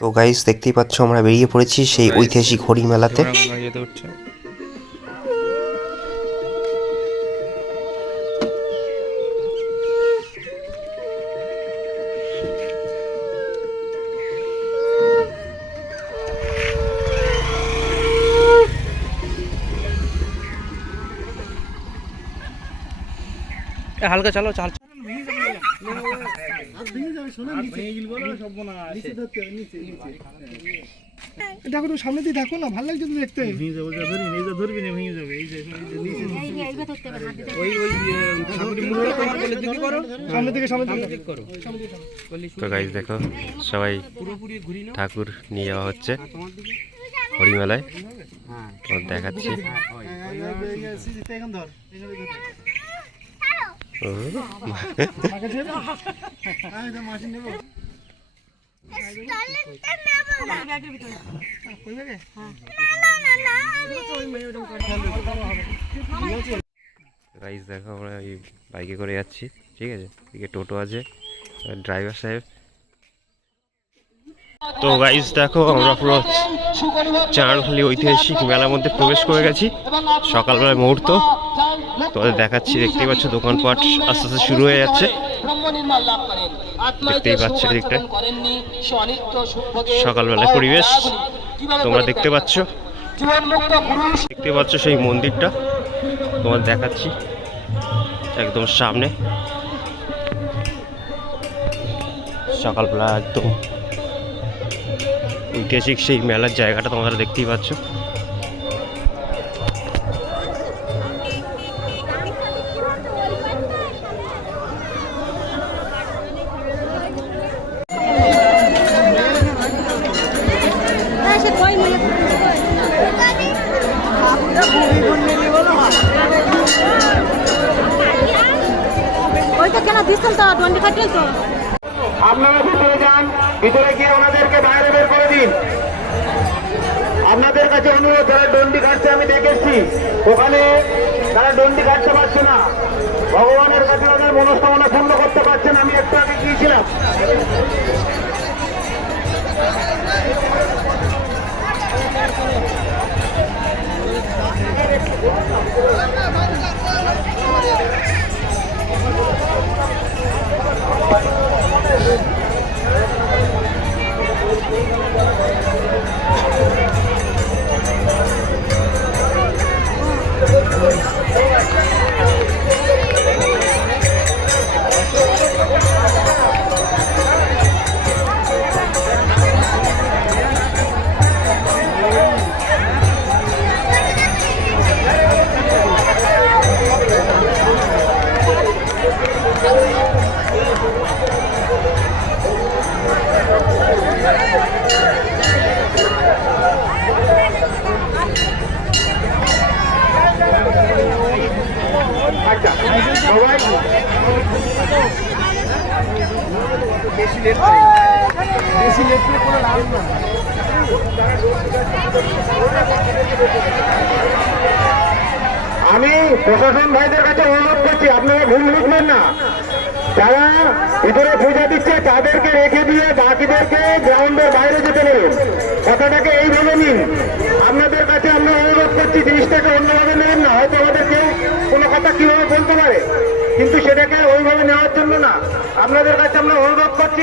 তো গাইস দেখতেই পাচ্ছ আমরা বেরিয়ে পড়েছি সেই ঐতিহাসিক হরি মেলাতে। হালকা চালাও চাল দেখো তো সামনে দিয়ে দেখো না ভালো লাগছে তো দেখতে সামনে থেকে সামনে থেকে তো গাইস দেখো সবাই ঠাকুর নিয়ে যাওয়া হচ্ছে হরি মেলায় দেখাচ্ছি ও, গাইস দেখো আমরা এই বাইকে করে যাচ্ছি ঠিক আছে? এদিকে টোটো আছে ড্রাইভার সাহেব। তো গাইস দেখো আমরা পুরো চাঁড়খালি ঐতিহাসিক মেলার মধ্যে প্রবেশ করে গেছি। সকালবেলার মুহূর্ত। তোমাদের দেখাচ্ছি, দেখতেই পাচ্ছ, দোকানপাট আস্তে আস্তে শুরু হয়ে যাচ্ছে। দেখতেই পাচ্ছ এদিকটায়। সকালবেলার পরিবেশ। তোমরা দেখতে পাচ্ছ। দেখতে পাচ্ছ সেই মন্দিরটা। তোমার দেখাচ্ছি। একদম সামনে। সকালবেলা একদম ঐতিহাসিক সেই মেলার জায়গাটা তোমরা দেখতেই পাচ্ছ। ওইটা কেন দিচ্ছেন তো টোয়েন্টি ফাইভ তো। আপনারা ভিতরে যান, ভিতরে গিয়ে ওনাদেরকে বাইরে বের করে দিন। আপনাদের কাছে অনুরোধ, যারা ডন্ডি কাটছে, আমি দেখেছি ওখানে তারা ডন্ডি কাটতে পারছে না, ভগবানের কাছে ওদের মনস্কামনা পূর্ণ করতে পারছেন, আমি একটু আগে গিয়েছিলাম। আচ্ছা আমি প্রশাসন ভাইদের কাছে অনুরোধ করছি, আপনারা ভুল বুঝবেন না। যারা ভিতরে পূজা দিচ্ছে, তাদেরকে রেখে দিয়ে বাকিদেরকে গ্রাউন্ডের বাইরে যেতে বলুন। কথাটাকে এইভাবে নিন। আপনাদের কাছে আমরা অনুরোধ করছি, জিনিসটাকে অন্যভাবে নেবেন না। হয়তো আমাদের কেউ কোনো কথা কীভাবে বলতে পারে, কিন্তু সেটাকে ওইভাবে নেওয়ার জন্য না। আপনাদের কাছে আমরা অনুরোধ করছি